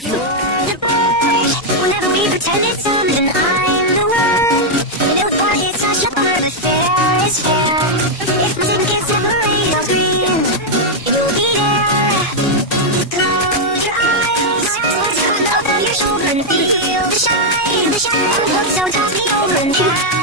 if you're the boy, whenever we pretend it's something, I'm the one. Both pockets are sure, but fair is fair. If we didn't get separated on screen, you'll be there. Close your eyes, hold your shoulder and feel the shine. Look so toss me over and try.